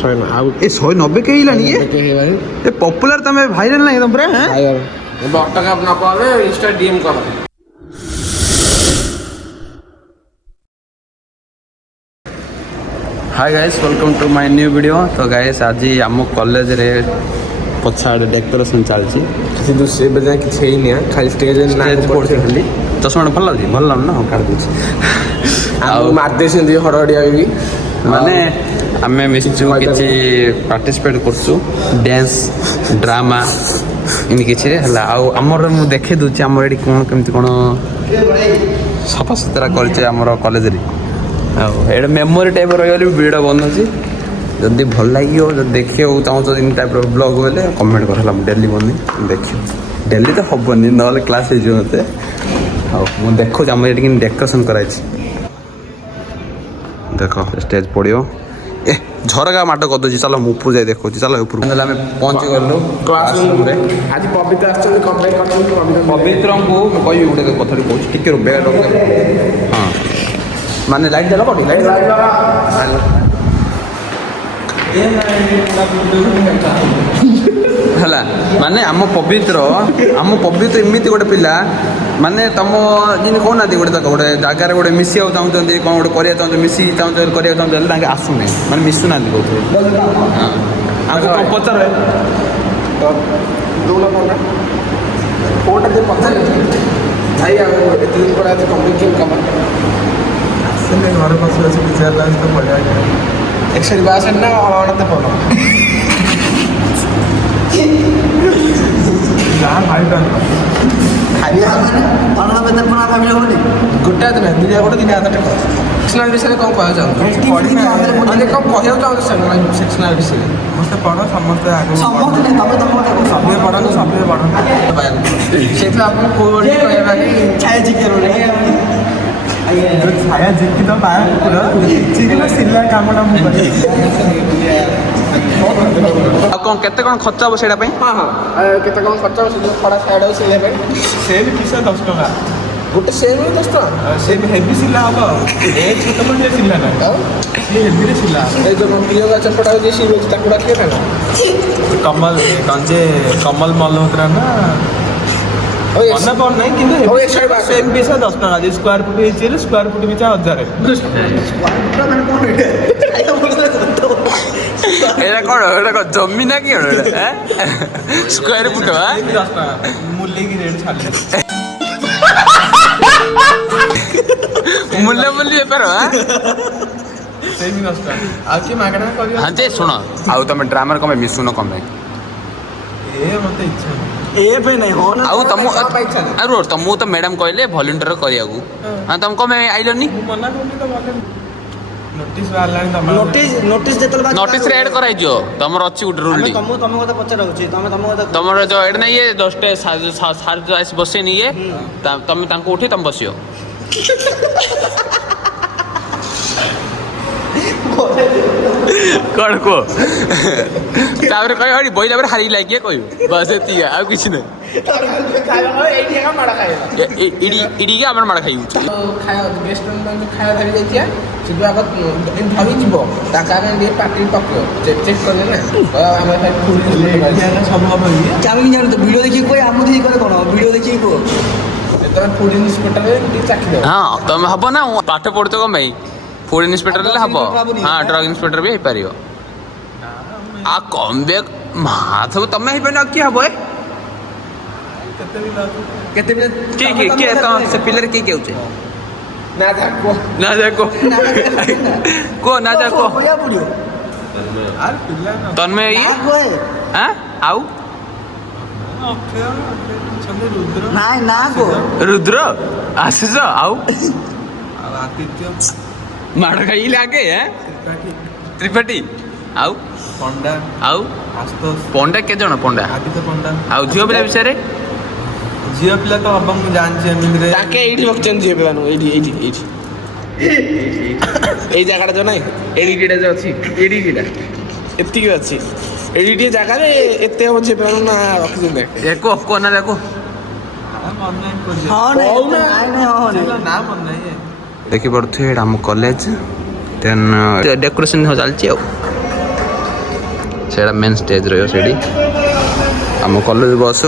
ए 190 के हिलानी ये पॉपुलर तमे वायरल नहीं एकदम पूरा हैं वायरल डॉक्टर का अपना पावे इंस्टा डीएम कर hi guys welcome to my new video. तो गाइस आज आम कॉलेज रे पछाड़ डेकोरेशन चलची किसी दूसरे बजा कि छे ही नहीं खाली स्टेज ना पड़छ खाली चश्मा भल लागी भल लाग ना काट दे आ मारदे से हड़हड़िया भी माने आमे मिसचु किछि पार्टिसिपेट करछु डांस ड्रामा इन किछि रे हला आ हमर मु देखे दुछि हमर एडी कोन केमति कोन सफा सुतरा करछे हमर कॉलेज रे आ एड मेमोरी टाइप रह गेली वीडियो बनछि जल्दी भल लागियो जब देखियो चाहो इन टाइप रो ब्लॉग होले कमेंट करला डेली बनी देखियो डेली तो हबनी नले क्लास हे जो मते आ मु देखो हम एडी डेकोरेशन कराइ देखो स्टेज पड़ियो ए झरका माट कर दो चलो मु ऊपर जाय देखो चलो ऊपर मतलब हमें पहुंच गलो क्लासरूम रे आज पवित्र आछन कंप्लेंट करछन पवित्र को मैं कहि उडे कथरी कहू टिके रो बेड हां माने लाइट देला पड़ी लाइट हला माने आम पवित्र एमती गोटे पिला माने तुम जिन कहना गोटे गोटे जगार गोटे मिसिया चाहते कौन गोटे करा चाहते मिसी चाहते करा चाहते आसुना माने मिशुना कहते पचार भाई एत दिन पर आज कंप्लेंट कम आसने घर पास टीचर लाइन तो बढ़िया एक्चुअली बात है ना आवड़ते पड़ो यार भाई डन खाली अनना बेदर पना फैमिली होनी गुट्टा दिन दुनिया गोटे दिन आता टेक सेक्शनल विषय कौन कह जाऊ पढ़ी ना अने कम कहयो जाऊ सेक्शनल विषय मस्त पढ़ो समस्त आगो समस्त नहीं तबे तुम सबे पढ़ो सेठला आपन कोडी कहबा कि छाया जी के रोले छाया जी की तो बाय पूरा चिकन सिल्ला कामडा मु कर आ कौन केते कौन खर्चा हो सेडा पई हां हां केते कौन खर्चा हो से खड़ा साइड हो से पे सेम किसा 10 टका गोटे सेम 10 टका सेम हेवी सिला हो ए छोट मोटे सिला ना ये हेवी रे सिला ए जो प्रिय का चपटा जे सी रोज तकड़ा के ना कमल कंजे कमल मल्होत्रा ना मना पर नहीं किंतु एक साइड सेम पीस 10 टका जे स्क्वायर फुट हे स्क्वायर फुट भी 1000 स्क्वायर फुट माने कोन एरा कोन जमी ना कि हैं स्क्वायर फुट हां 10 टका मूल्य की रेट छाले मूल्य पर हां सेम 10 टका आके मागना करियो हां जे सुनो आउ तुम ड्रामर कमे मिसुनो कमे ए मते इच्छा ए पे नहीं हो ना आउ तुम अरु तुम तो मैडम कहले वॉलंटियर करिया को हां तुम कमे आइलोनी मना करनी तो बोले नोटिस वाला तम नोटिस जेतल बात नोटिस रे ऐड कराइ जो तमर अछि गुड रूल ली तुम कथा पचार होछि तुम कथा तमर जो ऐड नहीं ये 10 टे सार जो आइस बसे नहीं ये तुम तांको उठी तुम बसियो कौन को तापर कहि हडी बोइला पर हारी लागिए कहि बस एतिया आ किछ नै खाइबा एठी का माडा खाइबा इडी के हमर माडा खाइउ खाया रेस्टोरेंट में खाया धरि जाइतिया सिधु आग इन भाभी जीवो ताका में दे पार्टी पकयो चेक करले ना हम भाई फुल ले सब हम चामी जान तो वीडियो देखि कोई आमु देखि करे कोन वीडियो देखि को एतरा फूड इंस्पेक्टर रे चाखि दे हां तुम हबो ना पाठ पढतो कम भाई फूड इंस्पेक्टर ले हबो हां ड्रग इंस्पेक्टर भी पारियो आ कम देख माथ तमे ही पे की हबो केते भी के तो से पिलर के होचे ना जाको को ना जाको होया बुडियो आर पिल्ला ना तन्मे ये हां आउ रुद्र नाही ना गो रुद्र आशीष आउ आदित्य माड़ खाई लागे हैं त्रिपाठी आउ पंडा आउ आस्तोष पंडा के जण पंडा आदित्य पंडा आउ जियो पिला विषय रे जियो पिला तो अब हम जान छे मिल रे ताके एडी बक्चन जियो पिला नो एडी ए जगह जो नहीं एडी कीड़ा जो अछि एडी कीड़ा एत्ती की अछि एडी टी जगह रे एत्ते हो जे पिला ना रखि दे एको को ना देखो ऑनलाइन कर हां नहीं हां चलो ना मन नहीं देखि पड़थे हम कॉलेज देन डेकोरेशन हो चलची ସେଇଟା ମେନ୍ ଷ୍ଟେଜ୍ ରହିବ ସେଇଠି ଆମ କଲେଜ ବସ୍।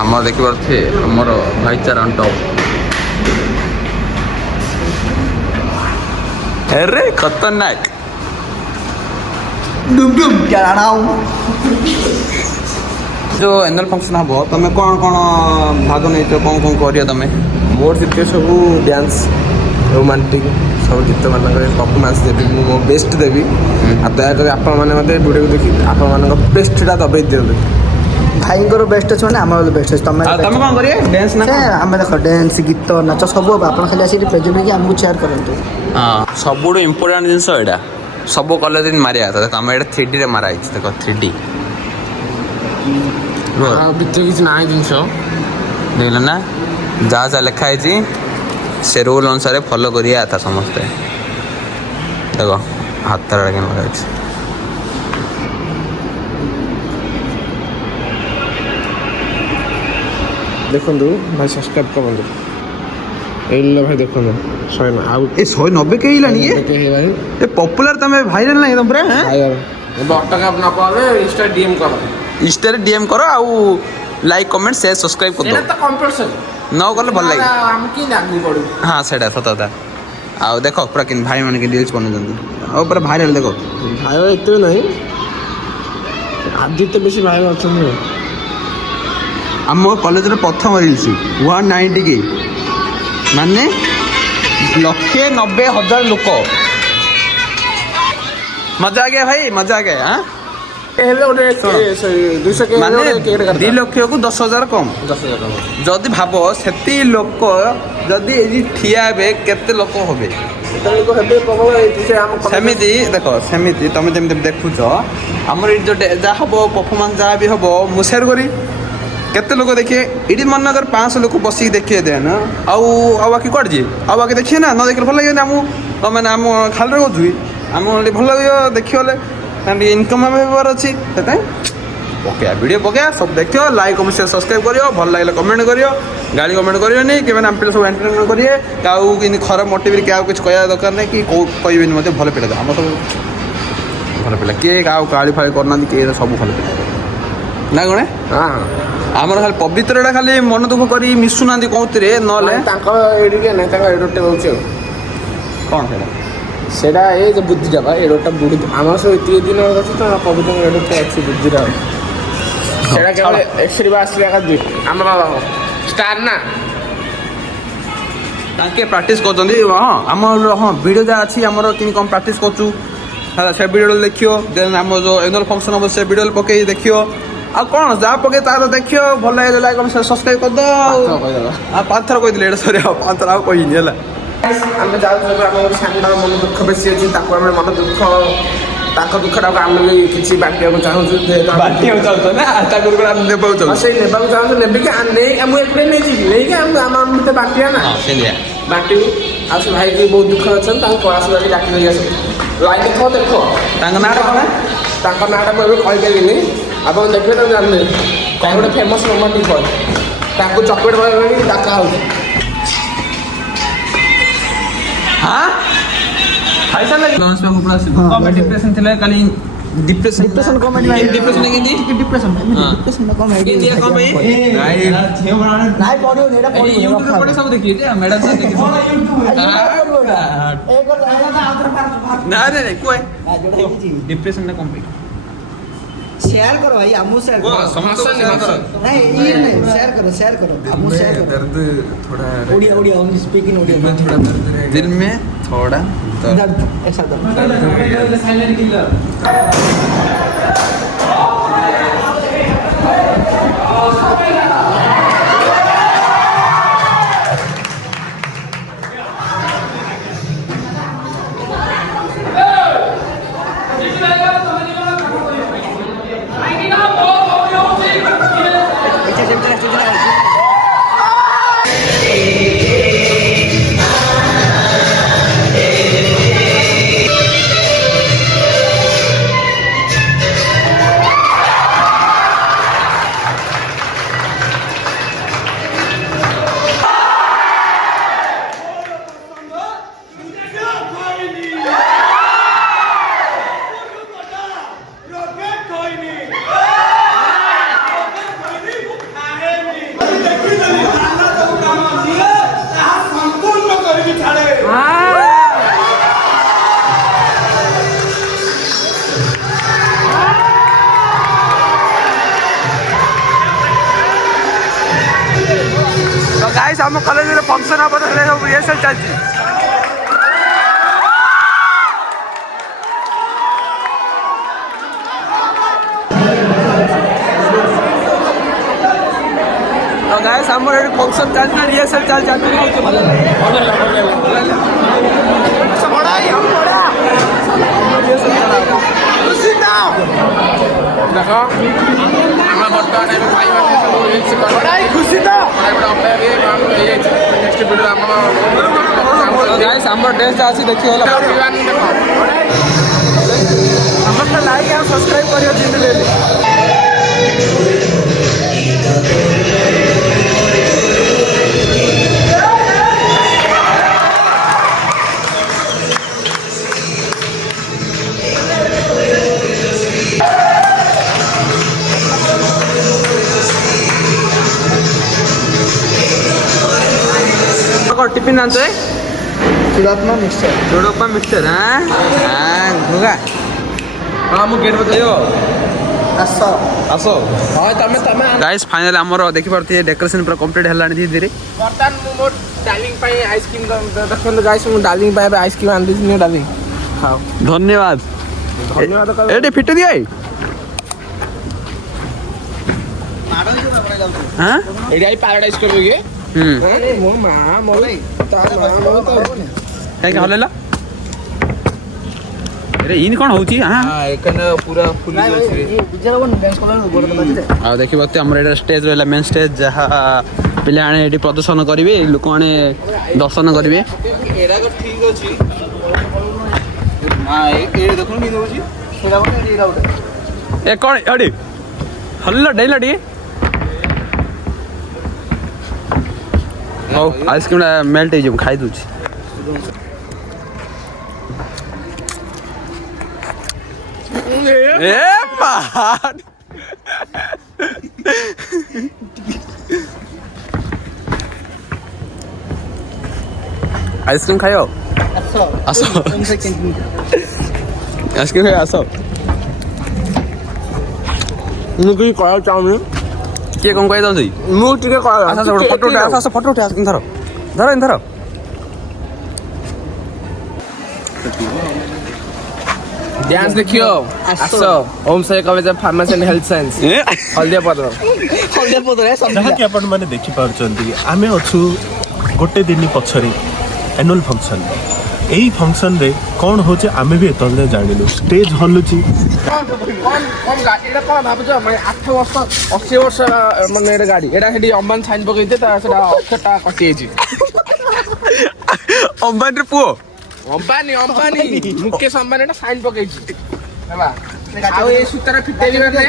ଆମର ଦେଖିପାରୁଥିବେ ଆମର ଭାଇଚାରା ଅନ୍ ଟପ୍। अरे खतरनाक जो एनुअल फंक्शन हम तुम कौन कौन भाग नहीं कौन कौन करियो तुम मोर जितने सब डांस रोमांटिक सब गीत मान परफॉर्मेंस देवी मो बेस्ट देवी आ दयाकोरी आपण मैंने मत वीडियो देखी आपण मान बेस्टा दबाई दिखाते भाई बेस्ट अच्छे आम बेस्ट अच्छे तुम तुम कौन करिए डांस ना आम देख डांस गीत नाच सब आप खाली आसिक प्रेजेंट होगी आमको शेयर करूँ। हाँ सब इम्पोर्टाट जिनस यहाँ सब कॉलेज मारिया था आम ये 3D रे मारा देख 3D भितर किसी ना जिन देख ना जहाँ जहाँ लिखाई से रूल अनुसार फॉलो करिया था समस्ते देख हाथ लगा देखु भाई सब्सक्राइब कर भाई देखो 190 के ये पॉपुलर तमे वायरल नहीं तुम रे इंस्टा डीएम करो इंस्टा रे डीएम करो आउ लाइक कमेंट शेयर सब्सक्राइब कर दो तो कंपलसरी न कले भल लागे हम की लागू पड़ू हां सेटा सत था आउ देखो पूरा किन भाई मन के रील्स बन जंदी और पूरा वायरल देखो भाई इतने नहीं आदित्य बेसी भाई अच्छा नहीं आम कॉलेज प्रथम रील्स 190 के माने 190,000 लोक मजा आ गया भाई मजा आ गया हाँ माने 2 लक्ष को 10,000 कम जदि भाव से लोक जदि ठिया हे केते लोक हे सेमिति देख सेमिति तुम जमी देखुच आमर जो जहाँ हम परफॉर्मेंस जहाँ भी हम मु शेयर करी केते लोक देखिए इटी मन अगर 500 लोक बसिक देखिए देन आउ बाकी कट जी आ बाकी देखिए ना न देखिए भल लगे मैंने आम खाली कौन आम भल लगे देखिए इनकम होबार अच्छी पकड़ा वीडियो पकड़ा सब देखियो लाइक कमेंट शेयर सब्सक्राइब करियो भल लगे कमेंट करियो गाड़ी कमेंट करियोनी कि मैंने आम पे सब एंटरटेनमेंट करिए क्या खराब मोटिव क्या कुछ कह दरकार नहीं कि कहे भल पिला आम सब भल पिला किए गाड़ी फाड़ी करना किए सब भल पिला ना कौन हाँ आमर खाली पवित्रटा खाली मन दुख कर मिशुना कौन ना कौन सेटा ये जो बुद्धिटा भाई एडोटा बुढ़ी आम सब ये दिन तो पवित्र एडोटा अच्छी बुद्धिटा सेटा केवल एक्सरी आसला आम स्टार ना ताके प्रैक्टिस करछंदी हां हमर हां वीडियो जा अछि हमर किन कम प्रैक्टिस करछु हाला से वीडियो देखियो देन हम जो एनुअल फंक्शन हम से वीडियो पके देखियो आ कोन जा पके तार देखियो भल लागे लाइक हम सब्सक्राइब कर दो आ पाथर कहि दिले सॉरी पाथर आ कहि नि हला आम जाऊँ आम सामने मन दुख बेसी अच्छी मन दुख दुखटा आम भी किसी बांटा चाहूँ बाटिया चाहतो ना आता गुरु हम देबो चाहतो से नेबाक चाहूँ नेबी कि आम एपटे नहीं जी नहीं कि आम भीतर बांटिया ना हां सेलिया बांटू आ से भाई भी बहुत दुख अच्छा कलास बाकी डाक नहीं आस लाइन देखो देखो नाटा कोन नाटा मुझे कहीपरि आप देखिए तो जानते कौन गोटे famous romantic boy chocolate boy डाका हो हां पैसा लगे लॉन्च में ऊपर से कॉमेडी डिप्रेशन थिला खाली डिप्रेशन कॉमेडी डिप्रेशन के दी डिप्रेशन कॉमेडी इंडिया कम भाई नाइ पडियो नेडा पडियो यूट्यूब पे पड़े सब देखिए जे मैडम से देखिए ना नहीं कोई डिप्रेशन ना कम भाई शेयर करो भाई हमू शेयर करो समस्या नहीं करो नहीं ये नहीं शेयर करो हमू शेयर करो दर्द थोड़ा Odia only speak in Odia में थोड़ा दर्द रहेगा दिल में थोड़ा दर्द ऐसा दर्द साइलेंट किलर ଗାଇସ୍ ଆମ କଲେଜରେ ଫଙ୍କସନ ହବ ତ ହେଲେ ସବୁ ରିହର୍ସାଲ ଚାଲିଛି। गाइस हमर एडी फंक्शन चालना रिहर्सल चाल जाते हैं तो बड़ा ही हम बड़ा रिहर्सल चला खुशी ना देखो हम बर्तमान में भाई माने सब रील्स कर बड़ा ही खुशी ना बड़ा अपने भी नेक्स्ट वीडियो हम गाइस हमर ड्रेस आसी देखियो होला देखो हमर लाइक और सब्सक्राइब करियो दिन ले टिफिन आनछ है चूड़ापमा मिक्सचर जोड़ोपा मिक्सचर हां हां गुगा हां मु गेट बतायो आसो आसो हां तमे गाइस फाइनली हमर देखि परती डेकोरेशन पूरा कंप्लीट हलानी धीरे धीरे बर्तमान मु मोर डार्लिंग पाई आइसक्रीम देखो गाइस मु डार्लिंग पाई आइसक्रीम आन दिस न्यू डार्लिंग खाओ धन्यवाद धन्यवाद एडी फिट दिया हां एडी आई पैराडाइज करबे अरे मो मां मो ता मां मो तो काहे हलेला अरे इन कोन होची हां एकने पूरा फुल ये बिजरा वन डांस करन गोड़ दबाते आ देखि बते हमर एटा स्टेज रहला मेन स्टेज जहा पिले आने एडी प्रदर्शन करिवे लोक आने दर्शन करिवे एरा को ठीक अछि हां ए देखो नि होची सेरा वन एरा उठे ए कोन अडी हल्ला डेला डी ओ आइसक्रीम मेल्ट हो खाई दूची ए पहाड़ आइसक्रीम खायो आसो आसो उनसे कैंटीन आइसक्रीम खायो आसो मु की करा चाहूनी किए कौन कही दौंदी मु टिके करा आसा फोटो उठा आसा फोटो उठा आइसक्रीम धरो धरो इन धरो डांस देखियो आसो ओम से college of pharmacy and health science Haldia पदर हल्दे पदरे सब जहाँकि आपने देखिपुंट आम अच्छु गोटे दिन पछरे एनुअल फंक्शन यही फंक्शन रे कौन होचे आमे भी एतले जानिलु स्टेज हलुची कौन गाड़ी एटा कौन भाबुछ मैं 8 वर्ष 80 वर्ष माने एटा गाड़ी एटा हेडी अंबानी साइन पकैते ता सेटा अक्षरटा कटि छि अंबानी रे पुओ अंबानी मुकेश अंबानी एटा साइन पकै छि हेबा आउ ए सुतारा फिटे दिबा ने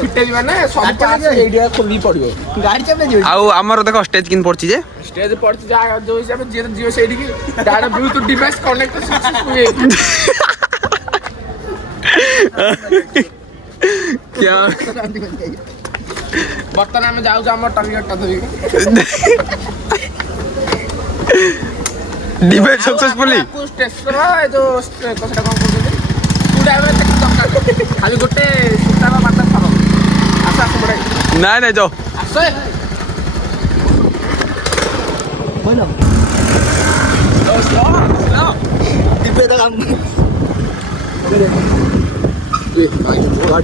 फिटे दिबा ने सब पास एडिया खोली पड़ियो गाड़ी चपले जो आउ हमर देखो स्टेज किन पड़ची जे स्टेज पड़छि जा जो हिसाब जे जियो सेडी की data Bluetooth device connect successful क्या बर्तमान आम जाऊ आम टार्गेट धरी डिबेट सक्सेसफुली स्टेशन जो कथटा कौन कहते पूरा खाली गोटे सुतार माता थर आस आस बड़ाई नहीं नहीं जाओ आस बोलो डिब्बे तो काम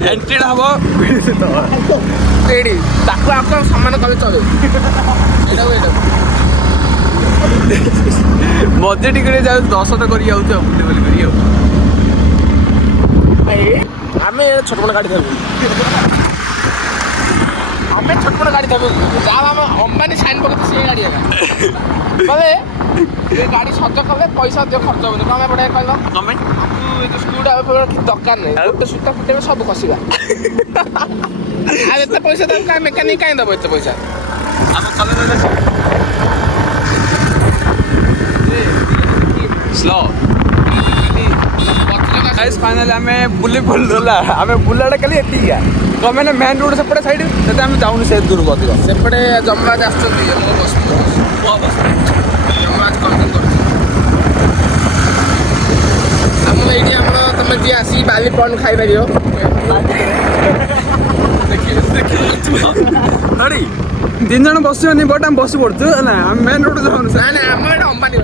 एंट्री हबो रेडी ताको आपको सम्मान कले चले एटा मजे टिके जाऊ दर्शन करी जाऊ बुले बुले करी जाऊ आमे छोट मोट गाड़ी धरबू आमे छोट मोट गाड़ी धरबू जा हम अंबानी साइन पकते से गाड़ी है बोले ये गाड़ी सज कले पैसा दियो खर्च होनी कमे पड़े कहलो कमेंट तू ये स्क्रू ड्राइवर की दरकार नहीं गोटे सूता फुटे सब खसिबा आ एते पैसा दम का मेकानिक काई दबो एते पैसा हम कलर स्लो गाइस फाइनली हमें बुले बोलला हमें बुलाडा कली एती गया तो मैंने मेन रोड से पड़े साइड तते हम जाउन से दूर को दियो सेपटे जमराज आछथि मो बस जमराज कंटेंट कर हम एडी हम तमे जे आसी बाली पॉन खाइ परियो देखिए देखिए हरी ତିନି ଜଣ ବସିବନି ବଟ୍ ଆମେ ବସି ପଡୁଛୁ ହେଲା ଆମେ ମେନ୍ ରୋଡ୍ ଯାଉଛୁ ନାଇଁ ନାଇଁ ଆମର ଏଇଟା ଅମ୍ବାନୀ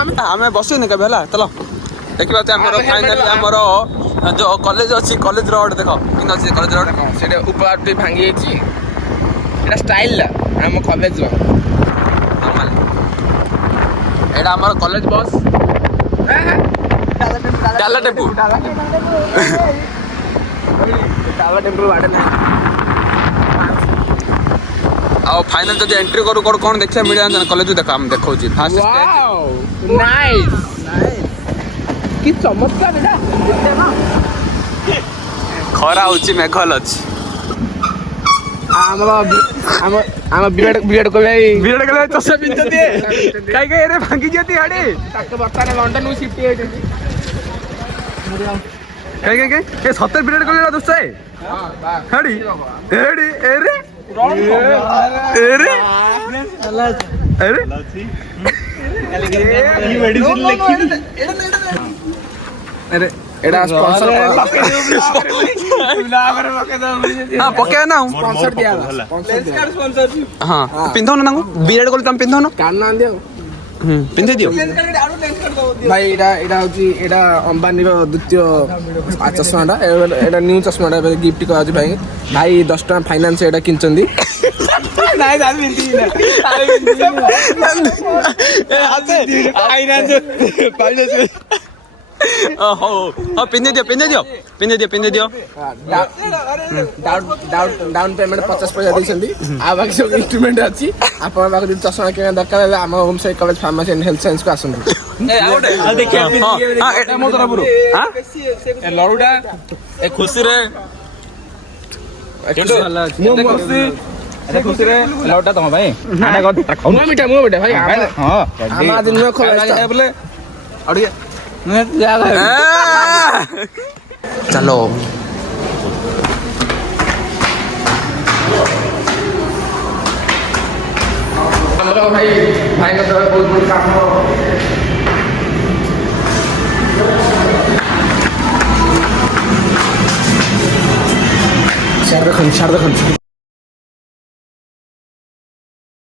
ଆମେ ଆମେ ବସିବନି କେବେ ହେଲା ଚାଲ ଦେଖିବା ତ ଆମର ଫାଇନାଲି ଆମର ଯୋଉ କଲେଜ ଅଛି କଲେଜ ରୋଡ୍ ଦେଖ କେମିତି ଅଛି କଲେଜ ରୋଡ୍ ସେଇଟା ଉପହାର ଟିକେ ଭାଙ୍ଗି ଯାଇଛି ଏଇଟା ଷ୍ଟାଇଲଟା ଆମ କଲେଜର ନର୍ମାଲ ଏଇଟା ଆମର କଲେଜ ବସ୍ ଡାଲା ଟେମ୍ପୁ ଡାଲା ଟେମ୍ପଲ ବାଡ଼େ ନାହିଁ ଆଉ ଫାଇନାଲ ଯଦି ଏଣ୍ଟ୍ରି କରୁ କ'ଣ ଦେଖିବା ମିଳିବ କଲେଜ ଦେଖ ଆମେ ଦେଖାଉଛି ଫାର୍ଷ୍ଟ ୱାଓ ନାଇସ୍ କି ଚମତ୍କାର ଏଇଟା ଖରା ହଉଛି ମେଘଲ ଅଛି ଆମର ଆମ ବିରାଟ କୋହଲି ବିରାଟ କୋହଲି ଚଷମା ପିନ୍ଧନ୍ତି କାହିଁକି ଏରେ ଭାଙ୍ଗି ଦିଅନ୍ତି ହାଡି ତାକୁ ବର୍ତ୍ତମାନ ଲଣ୍ଡନକୁ ସିଫ୍ଟ ହେଇଯାଇଛନ୍ତି କାହିଁକି ଏ ସତରେ ବିରାଟ କୋହଲି ଦୋସ୍ତ ହାଡି ଏଡି ଏରେ ଏରେ ଏରେ ଏଇଟା ସ୍ପନ୍ସର ପକେଇବା ନା ସ୍ପନ୍ସର ଦିଆହେଲା ହଁ ପିନ୍ଧଉନ ତାଙ୍କୁ ବିରାଟ କୋହଲି ତମେ ପିନ୍ଧଉନ କାଢୁନାହାନ୍ତି ଆଉ ପିନ୍ଧେଇ ଦିଅ ଭାଇ ଏଇଟା ହଉଛି ଏଇଟା ଅମ୍ବାନୀର ଦ୍ୱିତୀୟ ଚଷମାଟା ଏଇଟା ନ୍ୟୁ ଚଷମାଟା ଏବେ ଗିଫ୍ଟ କରାଯାଉଛି ଭାଇ ଭାଇ 10 ଟଙ୍କା ଫାଇନାନ୍ସ ଏଇଟା କିଣିଛନ୍ତି ହଉ ହଉ ପିନ୍ଧେଇ ଦିଅ ଡାଉନ୍ ପେମେଣ୍ଟ 50 ପଇସା ଦେଇଛନ୍ତି ଆଉ ବାକି ସବୁ ଇନଷ୍ଟ୍ରୁମେଣ୍ଟ ଅଛି ଆପଣଙ୍କ ପାଖରେ ଯଦି ଚଷମା କିଣିବା ଦରକାର ହେଲେ ଆମ home Sai college pharmacy and health ସାଇନ୍ସକୁ ଆସନ୍ତୁ ମୋ ତରଫରୁ ଲଡୁଟା ଏ ଖୁସିରେ ଖୁସିରେ ଲଡୁଟା ତମ ପାଇଁ ମୁଁ ମିଠା ଭାଇ ଆମ ଆଜି ନୂଆ ଖୋଲା ବୋଲେ ଚାଲ ଆମର ଭାଇଙ୍କ ଦ୍ୱାରା ବହୁତ ବହୁତ କାମ ଛାଡ଼ ଦେଖନ୍ତୁ